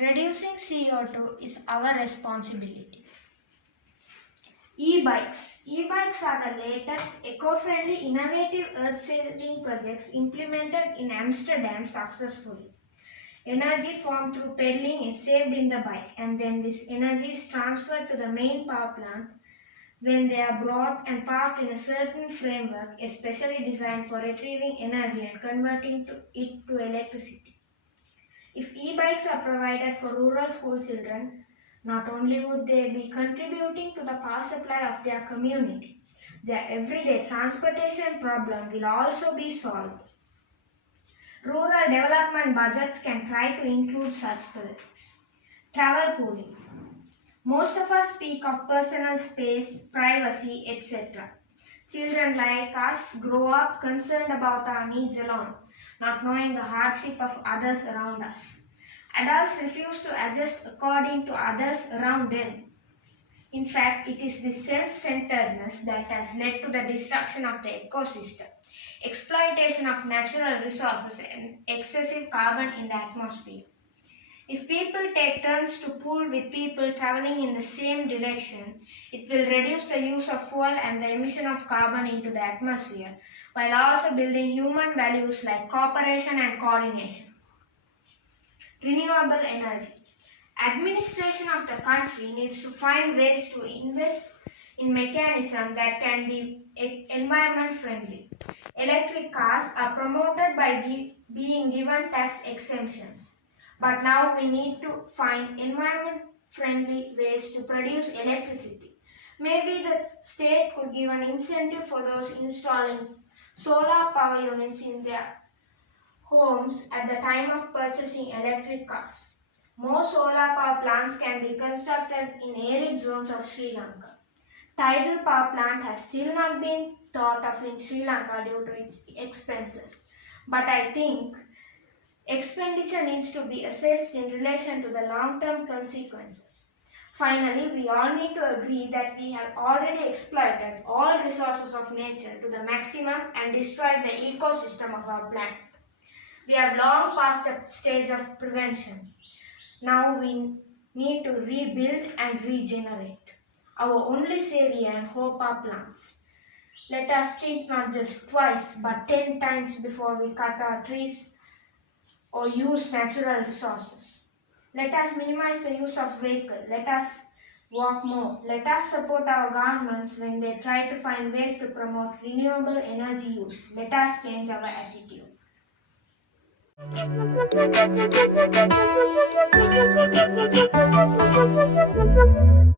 Reducing CO2 is our responsibility. E-bikes. E-bikes are the latest eco-friendly, innovative earth-saving projects implemented in Amsterdam successfully. Energy formed through pedaling is saved in the bike, and then this energy is transferred to the main power plant when they are brought and parked in a certain framework especially designed for retrieving energy and converting it to electricity. If e-bikes are provided for rural school children, not only would they be contributing to the power supply of their community, their everyday transportation problem will also be solved. Rural development budgets can try to include such projects. Travel pooling. Most of us speak of personal space, privacy, etc. Children like us grow up concerned about our needs alone, not knowing the hardship of others around us. Adults refuse to adjust according to others around them. In fact, it is this self-centeredness that has led to the destruction of the ecosystem, exploitation of natural resources, and excessive carbon in the atmosphere. If people take turns to pool with people traveling in the same direction, it will reduce the use of fuel and the emission of carbon into the atmosphere, while also building human values like cooperation and coordination. Renewable energy. Administration of the country needs to find ways to invest in mechanisms that can be environment friendly. Electric cars are promoted by being given tax exemptions. But now we need to find environment friendly ways to produce electricity. Maybe the state could give an incentive for those installing solar power units in their homes at the time of purchasing electric cars. More solar power plants can be constructed in arid zones of Sri Lanka. Tidal power plant has still not been thought of in Sri Lanka due to its expenses. But I think expenditure needs to be assessed in relation to the long-term consequences. Finally, we all need to agree that we have already exploited all resources of nature to the maximum and destroyed the ecosystem of our planet. We have long passed the stage of prevention. Now we need to rebuild and regenerate. Our only savior and hope are plants. Let us think not just twice but 10 times before we cut our trees or use natural resources. Let us minimize the use of vehicles. Let us walk more. Let us support our governments when they try to find ways to promote renewable energy use. Let us change our attitude. Thank you.